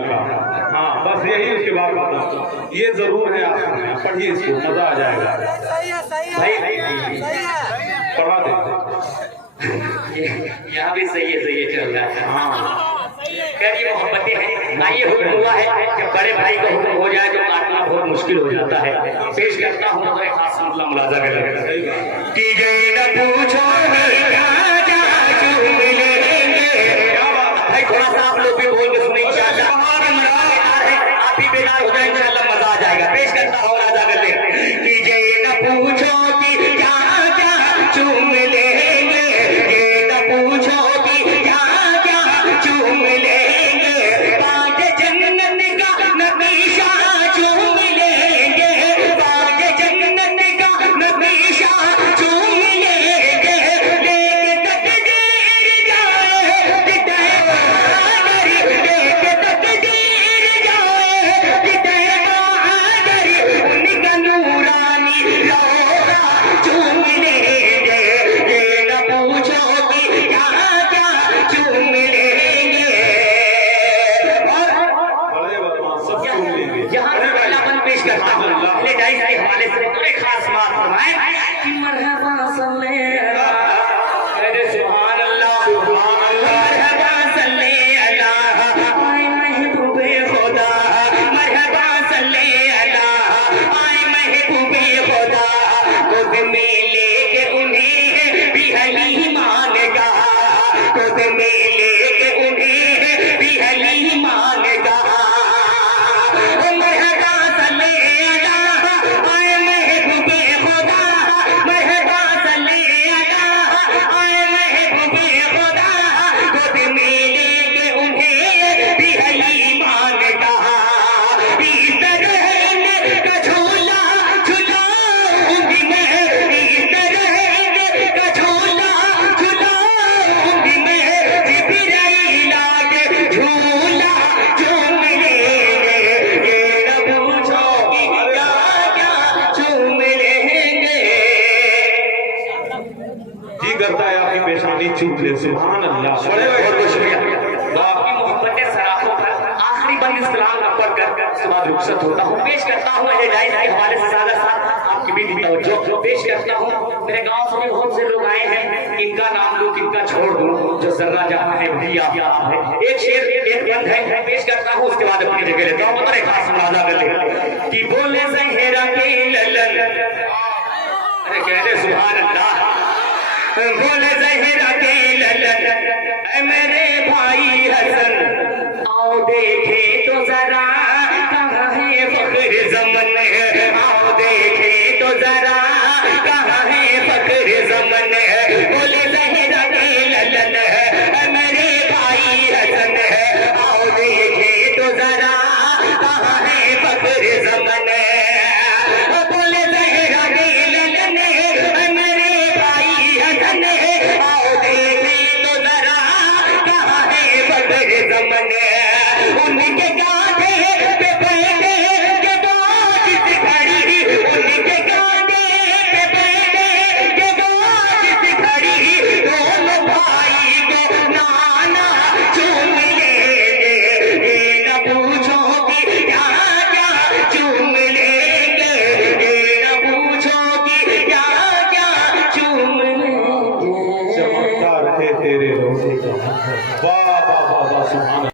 मौका। हाँ बस यही उसके बाद ये जरूर है, आप पढ़िए इसको, मजा आ जाएगा। भाई पढ़ा दे। यहाँ भी सही है चल रहा है। हाँ खैर ये मोहब्बतें हैं ना, ये हुक्म हुआ है जब बड़े भाई का हुक्म हो जाए तो काटना बहुत मुश्किल हो जाता है। पेश करता हूँ तो एक खास मतलब मुलाजा कर भाई, थोड़ा सा आप लोग भी बोल के सुने, इंशाअल्लाह आप भी बेकार हो जाएंगे, अल्लाह मजा आ जाएगा। पेश करता हूँ राजा कर ले कि ये न पूछो कि क्या क्या चूम लेंगे, ये न पूछो कि क्या क्या चूम लेंगे, बाग जन्नत का नक्शा चूम लेंगे, बाग जन्नत का नक्शा चूम लेंगे, लेके तकदीर जाए लेके तकदीर जाए उनका नूरानी रोजा चूम लेंगे, ये न पूछो कि क्या क्या चूम लेंगे। और सब चूम लेंगे। यहाँ से पहला बंद पेश करता हूँ, ले जाए इस हवाले से थोड़े खास बात फरमाए कि मरहबा सल्ले अला, अरे सुभान अल्लाह सुभान अल्लाह, मरहबा सल्ले अला आए महबूबे खुदा, मरहबा सल्ले अला आए महबूबे खुदा, खुद में लेके उन्हें भी हलीमान का, खुद में लेके उन्हें भी हलीमान का, मरहबा सल्ले अला आए महबूबे खुदा, मरहबा सल्ले अला आए महबूबे खुदा, खुद में लेके उन्हें भी हलीमान का, इस तरह का झूला झुलाऊंगी मैं, इस तरह का झूला झुलाऊंगी मैं, जिब्राइल आके झूला झूम लेंगे, ये न पूछो कि क्या क्या झूम लेंगे। जी करता है आपकी पेशानी चूम ले। सुभान अल्लाह। बहुत शुक्रिया। आपकी मोहब्बतें सराखों पर आखिरी बंद इस कलाम का पढ़कर उसके बाद रुखसत होता हूँ। पेश करता हूँ अहले जायज के हवाले से साथ आपकी भी तवज्जो पेश करता हूँ। मेरे गांव से भी बहुत से लोग आए हैं, इनका नाम लूं किनका छोड़ दूं, जो जर्रा जहां है वही आप है। एक शेर एक बंद है, पेश करता हूँ, उसके बाद अपनी जगह लेता हूँ। और एक खास मुलाजा कर ले कि बोले ज़हरा के ललन, अरे कहते सुभान अल्लाह, बोले ज़हरा के ललन ऐ मेरे भाई हसन, आओ देखे तो जरा कहाँ है फख्र ज़मन, आओ देखे तो जरा कहाँ है फख्र ज़मन, बोले ज़हरा के ललन ऐ मेरे भाई हसन, आओ देखे तो जरा कहाँ है फख्र ज़मन, बोले ज़हरा के ललन ऐ मेरे भाई हसन, आओ देखे तो जरा कहाँ है फख्र ज़मन, उनके